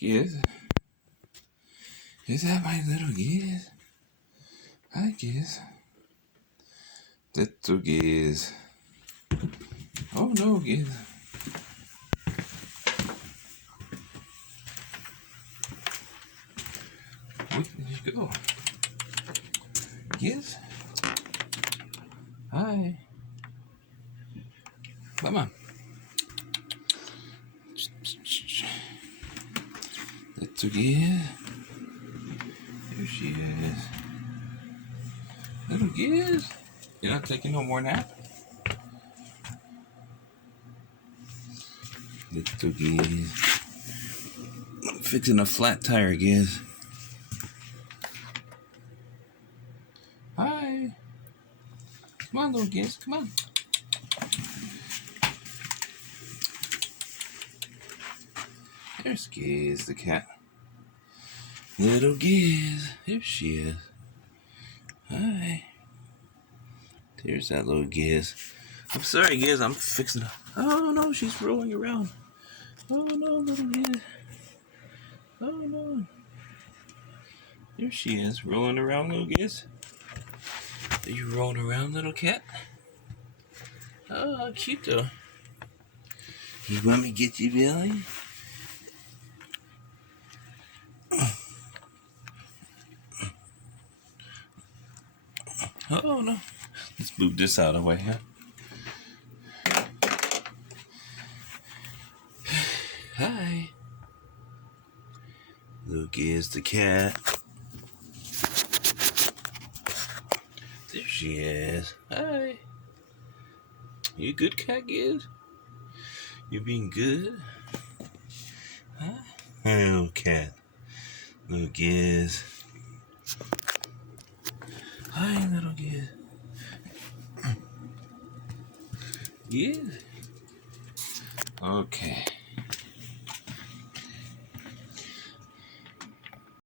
Gizz. Is that my little Gizz? Hi, Gizz. Little Gizz. Oh no, Gizz. Where did you go? Gizz? Hi. Come on. Little Gizz. There she is. Little Gizz. You're not taking no more nap? Little Gizz. I'm fixing a flat tire, Gizz. Hi. Come on, little Gizz. Come on. There's Gizz, the cat. Little Gizz. There she is. Hi. There's that little Gizz. I'm sorry, Gizz. I'm fixing it. Oh, no. She's rolling around. Oh, no, little Gizz. Oh, no. There she is. Rolling around, little Gizz. Are you rolling around, little cat? Oh, how cute, though. You want me to get you, Billy? Oh, no. Let's move this out of the way, huh? Hi. Little Gizz the cat. There she is. Hi. You a good cat, Gizz? You being good? Huh? Hi, little cat. Little Gizz. Hi, little Gizz. Gizz? Okay.